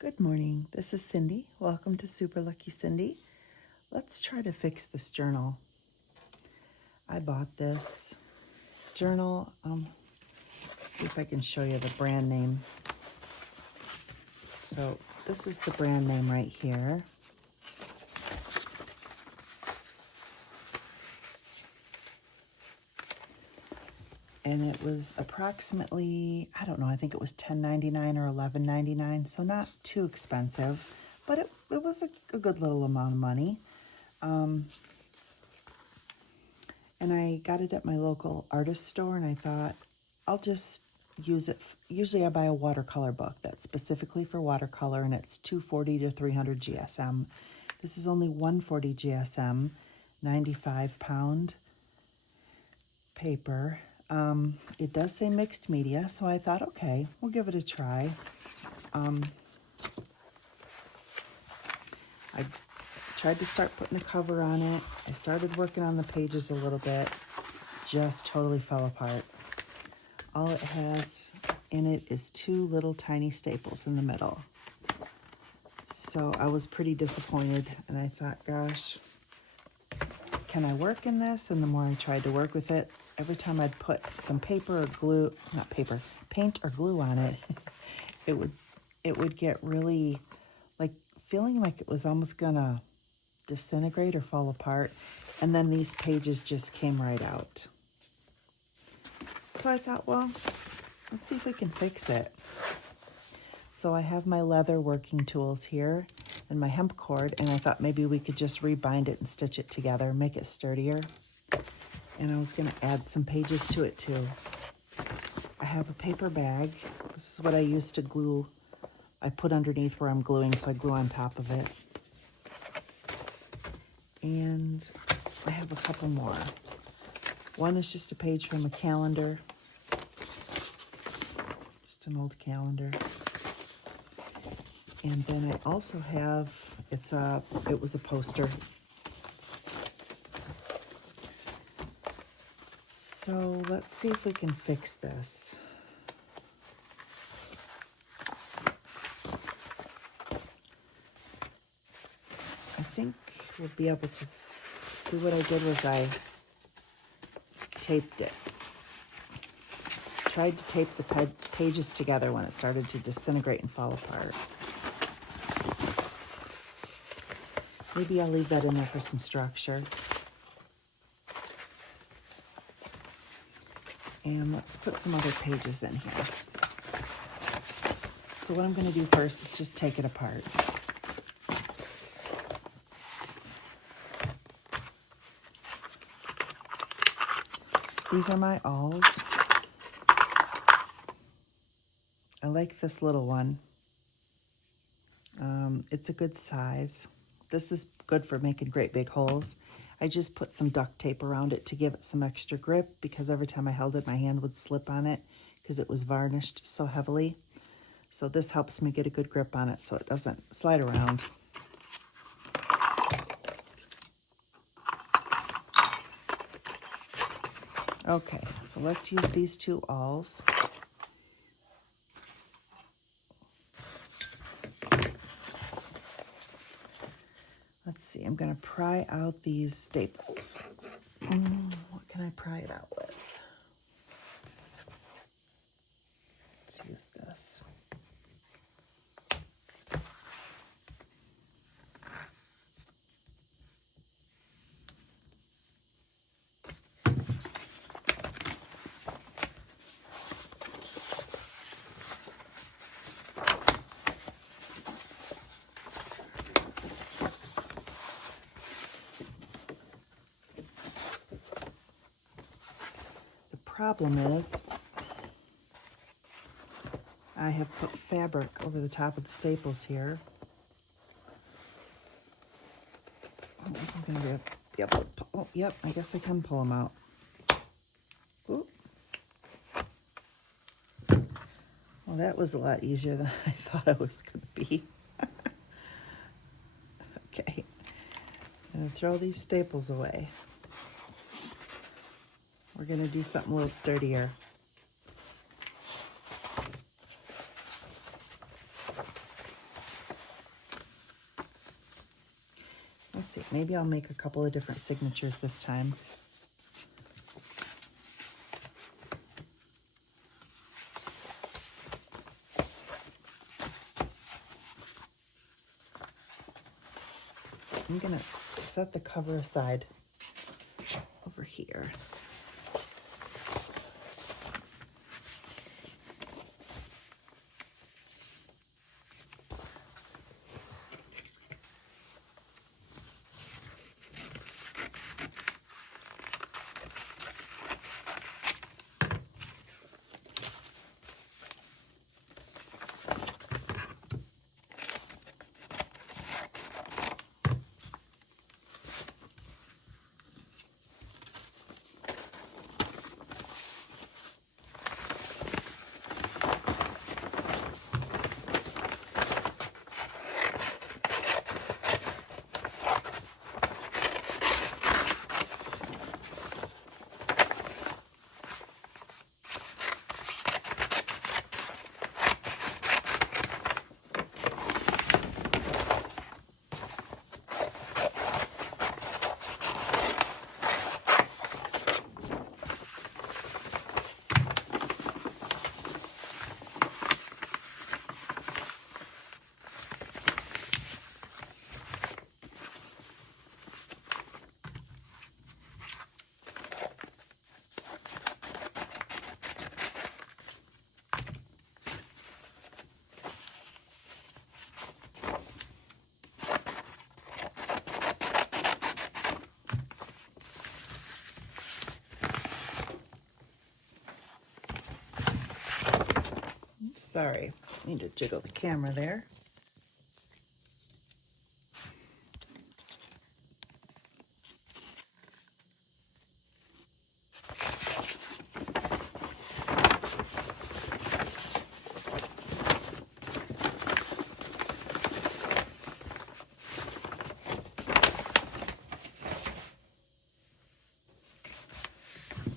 Good morning, this is Cindy. Welcome to Super Lucky Cindy. Let's try to fix this journal. I bought this journal. Let's see if I can show you the brand name. So this is the brand name right here. And it was approximately, I don't know, I think it was $10.99 or $11.99, so not too expensive, but it was a good little amount of money. And I got it at my local artist store, and I thought, I'll just use it. Usually I buy a watercolor book that's specifically for watercolor, and it's 240 to 300 GSM. This is only 140 GSM, 95-pound paper. It does say mixed media, so I thought, okay, we'll give it a try. I tried to start putting a cover on it. I started working on the pages a little bit, just totally fell apart. All it has in it is two little tiny staples in the middle. So I was pretty disappointed, and I thought, gosh, can I work in this? And the more I tried to work with it, every time I'd put some paper or glue, not paper, paint or glue on it, it would get really, like, feeling like it was almost gonna disintegrate or fall apart. And then these pages just came right out. So I thought, well, let's see if we can fix it. So I have my leather working tools here and my hemp cord, and I thought maybe we could just rebind it and stitch it together, make it sturdier. And I was gonna add some pages to it too. I have a paper bag. This is what I use to glue. I put underneath where I'm gluing, so I glue on top of it. And I have a couple more. One is just a page from a calendar. Just an old calendar. And then I also have, it was a poster. So let's see if we can fix this. I think we'll be able to see. What I did was I taped it. Tried to tape the pages together when it started to disintegrate and fall apart. Maybe I'll leave that in there for some structure. And let's put some other pages in here. So what I'm going to do first is just take it apart. These are my awls. I like this little one. It's a good size. This is good for making great big holes. I just put some duct tape around it to give it some extra grip, because every time I held it, my hand would slip on it because it was varnished so heavily. So this helps me get a good grip on it so it doesn't slide around. Okay, so let's use these two awls. Let's see, I'm going to pry out these staples. What can I pry it out with? Let's use this. Problem is, I have put fabric over the top of the staples here. I'm going to be able to pull, oh, yep, I guess I can pull them out. Ooh. Well, that was a lot easier than I thought it was going to be. Okay, I'm going to throw these staples away. We're going to do something a little sturdier. Let's see, maybe I'll make a couple of different signatures this time. I'm gonna set the cover aside over here. Sorry, need to jiggle the camera there.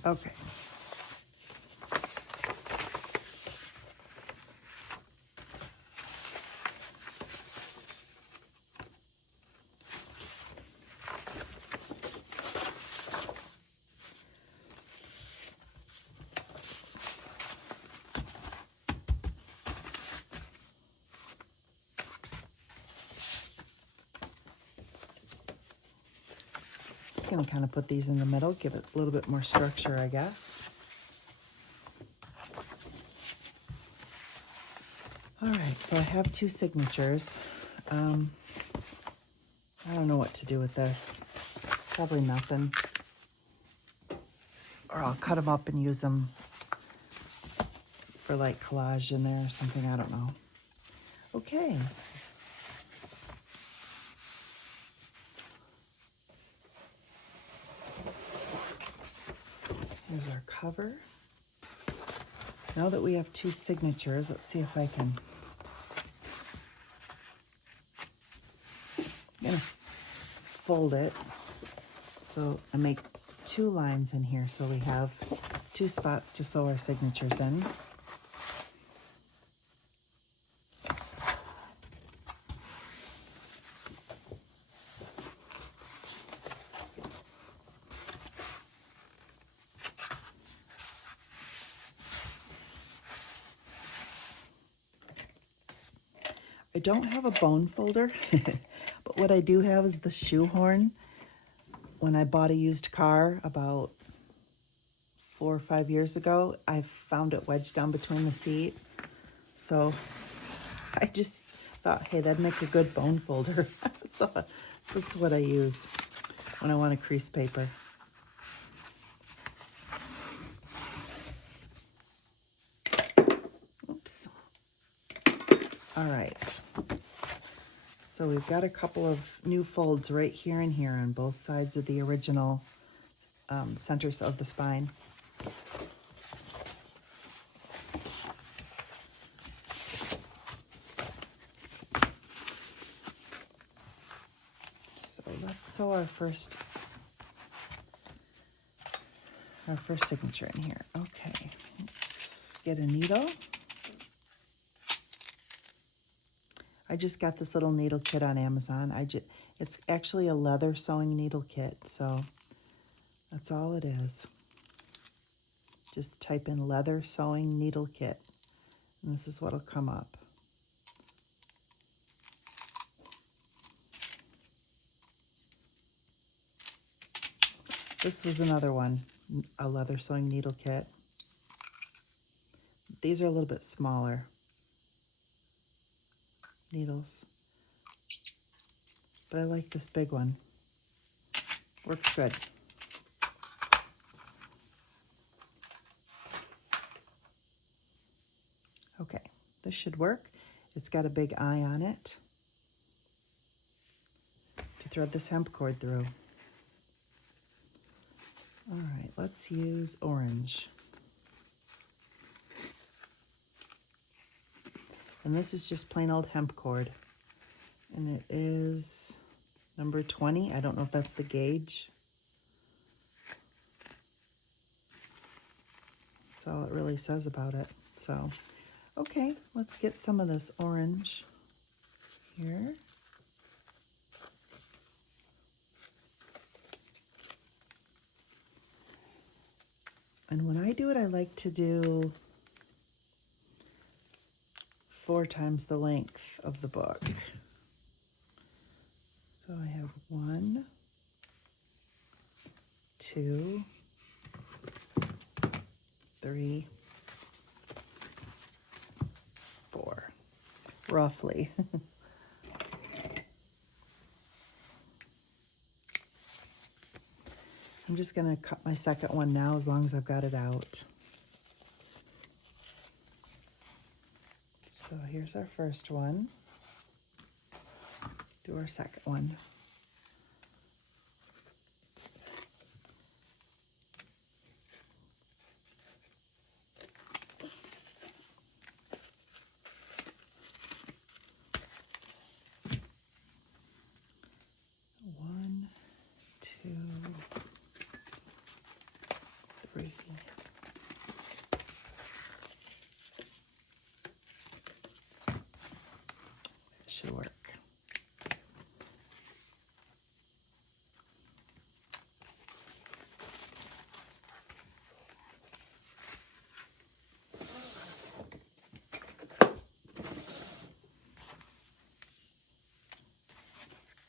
Okay. Just gonna kind of put these in the middle, give it a little bit more structure, I guess. All right, so I have two signatures. I don't know what to do with this. Probably nothing. Or I'll cut them up and use them for like collage in there or something, I don't know. Okay. Here's our cover. Now that we have two signatures, let's see if I can. I'm gonna fold it so I make two lines in here so we have two spots to sew our signatures in. I don't have a bone folder, but what I do have is the shoehorn. When I bought a used car about 4 or 5 years ago, I found it wedged down between the seat. So I just thought, hey, that'd make a good bone folder. So that's what I use when I want to crease paper. Oops. All right. So we've got a couple of new folds right here and here on both sides of the original centers of the spine. So let's sew our first signature in here. Okay, let's get a needle. I just got this little needle kit on Amazon. It's actually a leather sewing needle kit, so that's all it is. Just type in leather sewing needle kit, and this is what'll come up. This was another one, a leather sewing needle kit. These are a little bit smaller needles, but I like this big one. Works good. Okay, this should work. It's got a big eye on it to thread this hemp cord through. All right, let's use orange. And this is just plain old hemp cord. And it is number 20. I don't know if that's the gauge. That's all it really says about it. So, okay, let's get some of this orange here. And when I do it, I like to do 4 times the length of the book. So I have 1, 2, 3, 4, roughly. I'm just going to cut my second one now as long as I've got it out. So here's our first one. Do our second one. One, 2, 3. It should work.